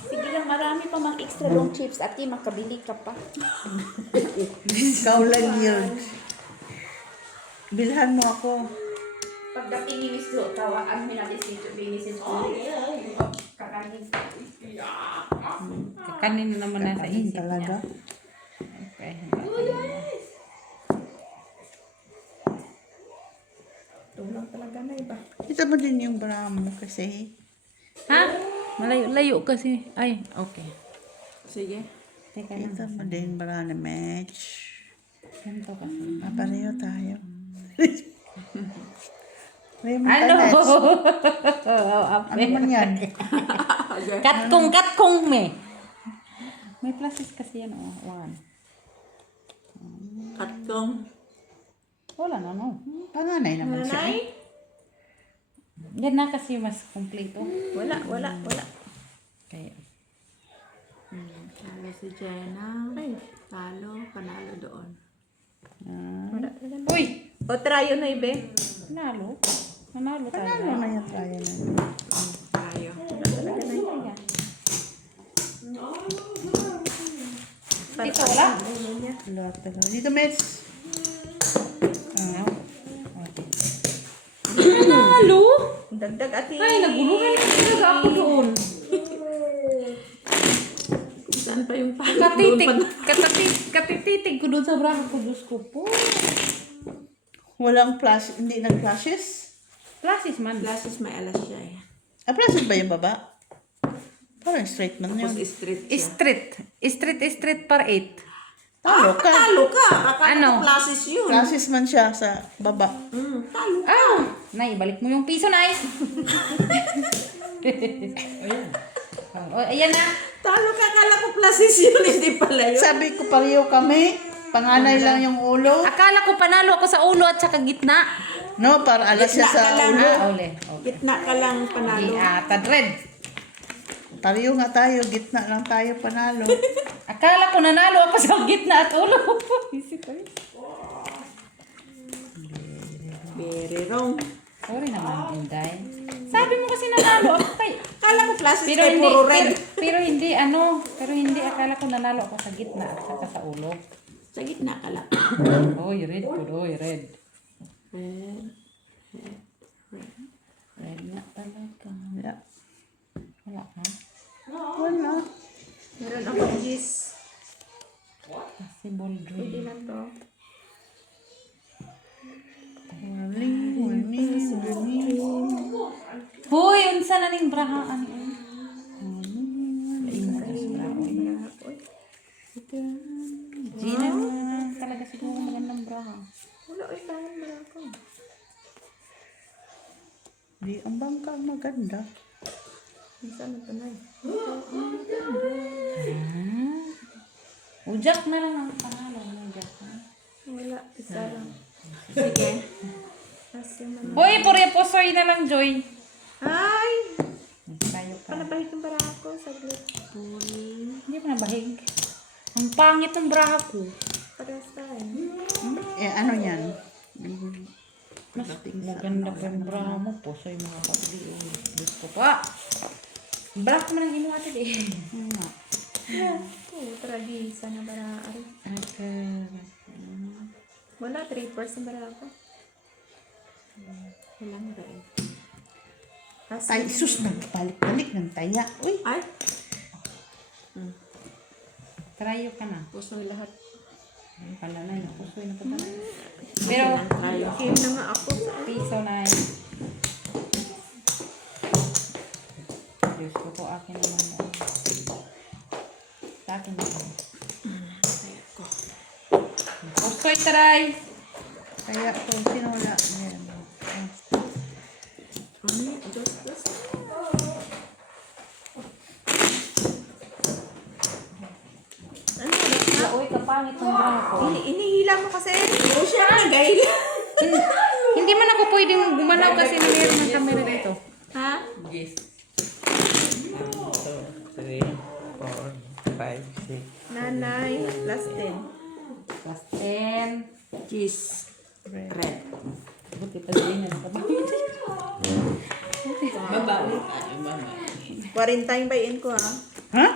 Sige lang, marami pa mga extra long chips. Ate, makabili ka pa. Ikaw lang yun. Bilhan mo ako. Pagdating ni Miss Lo, tawaan mo natin si Binisin ko. Kakanin. Kakanin na naman nasa Kakain isip talaga. niya. Okay. Tulang talaga na iba. Ito mo din yung bra mo kasi. Ha? Malayo kasi. Ay, okay. Sige. Teka lang. Ito mo din bra na match. Ganito kasi. Pareho tayo. Pareho mo Ano? match. Ano man yan? Katkong me. May pluses kasi yan, oh. One. Katkong. Wala na, no. Panganay naman siya. Nanay? Yan na kasi mas kompleto. Wala. Kaya. Talo si Jenna. Talo, panalo doon. Wala talaga. Uy! O, try yun na ibe. Nanalo. Nanalo tayo. Ano na yung trial na yun? Tayo. Dito wala? Lahat talaga. Dito, Mets. Nanalo? Dagdag ate. Ay, naguluhan talaga ako doon. Saan pa yung panalo? Katititig ko doon sa braso ko. Diyos ko po. Walang flash, hindi nag-flashes? Pluses man. Glasses may alas siya eh. Ah, flashes ba yung baba? Parang straight man Tapos yun. street siya. Street par 8. Talo ka. Talo ka! Akala Ano? ko classes yun. Flashes man siya sa baba. Talo ka. Ah! Nay, balik mo yung piso, Nay. Oh, ayan na. Talo ka! Akala ko classes yun. Hindi pala yun. Sabi ko pareho kami. Panganay lang yung ulo. Akala ko panalo ako sa ulo at saka gitna. No, para alas siya Gitna sa ka lang. ulo. Uli. Gitna ka lang panalo. Tad red. Pareho nga tayo. Gitna lang tayo panalo. Akala ko nanalo ako sa gitna at ulo. Isip ko. Very wrong. Sorry naman, Inday. Sabi mo kasi nanalo ako kay. Akala ko classes Pero kay hindi, puro red. pero hindi akala ko nanalo ako sa gitna at saka sa ulo. Sa gitna ka lang. Oy, red po, oy, red. Red. Red nga talaga. Wala. Wala ka? Wala. Meron akong gis. Possible Pwede dream. na to. Wali. Hoy, unsa na ning brahaan eh. Gina talaga siguro magandang braha. Wala, ay, tangan mo ako. Di, ang bangka maganda. Minsan na to na eh. Ujak na lang ang panalo. Ujak na. Wala, isa lang. Sige. Tapos yung ano. Hoy, puri posoy na lang, Joy. Ay! Tayo ka. Panabahit yung bara ako. Saglit. Hindi mo nabahig. Ang pangit ng braha ko. Parehas tayo. Eh, ano yan? Mas maganda pa yung braha mo. Posoy mga kapili. Diyos ko pa. Black mo nang inuha ito eh. Oo, tragisa na bara. Wala, 3% bara ako. Walang ba eh. Ay, sus, nagbalik-balik ng taya. Uy, Ay! Trayo ka na. Pusoy lahat. Ayun pala na yun. Pusoy na pala. Pero, Game na nga ako. piso na yun. Diyos ko po, akin naman na. Sa akin naman. Pusoy, taray! kaya ko, sino wala? Ayan. Diyos. Uy, kapangit ng braha ko. Inihila mo kasi. Oo siya nagahila. Hindi man ako pwedeng gumalaw kasi na mayroon ng camera dito. Ha? Yes. 3, 4, 5, 6. Nanay, last 10. Plus 10. Cheese. Red. Buti pa din yan. Babae. 40 bayin ko ha. Ha?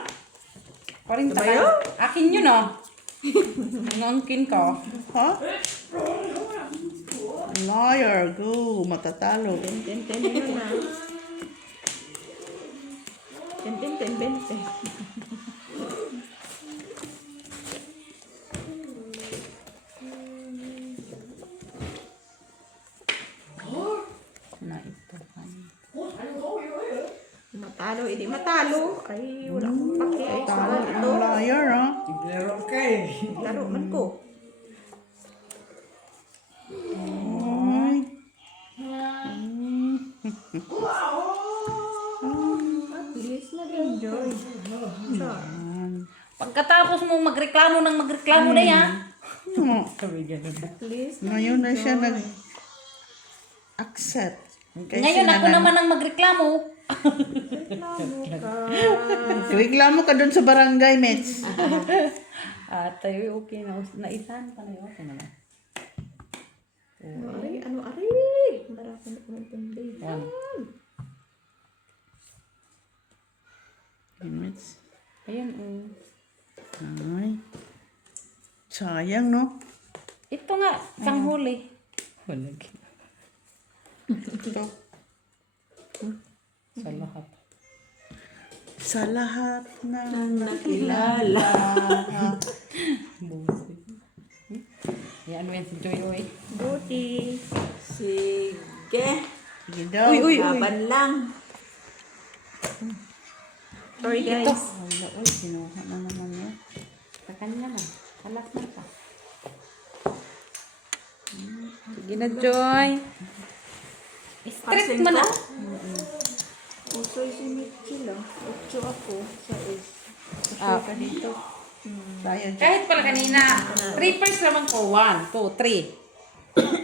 40 Diba ka? yun? Akin yun oh. Ang angkin ko. Ha? Liar, go. Matatalo. 10 yun na. 10, 20. Na ito. Matalo, hindi matalo. Ay, wala akong paki. Ay, Talo, saan ito? liar, ha? Naglaro ka eh. Laro man ko. Ay. Bilis na rin, Joy. Char. Pagkatapos mo magreklamo na yan. Oh, Sabi ganun. Please. ngayon na siya nag-accept. Ngayon ako naman ang magreklamo. Reklamo ka doon sa barangay, Mets. At tayo okay na. Naisahan pa na yun. Okay naman. Ano, ari? Para ako na kumintindi. One. Mets. Ayun oh. Ay. Sayang, no? Ito nga, isang huli. Wala. Ito. Sa lahat. Sa lahat ng Ang nakilala. Busi. Yan mo yan si Joy Oy. Buti. Sige. Sige daw. Laban lang. Sorry, guys. Wala, oy, sinuha na naman yun. Sa kanya na. Alas na pa. Sige na, Joy. Strict mo na. Usoy si Mitchell, ah. 8 ako. Sa is. Ah, ka dito. Sayang. kahit pala kanina, 3 first naman ko. 1, 2, 3.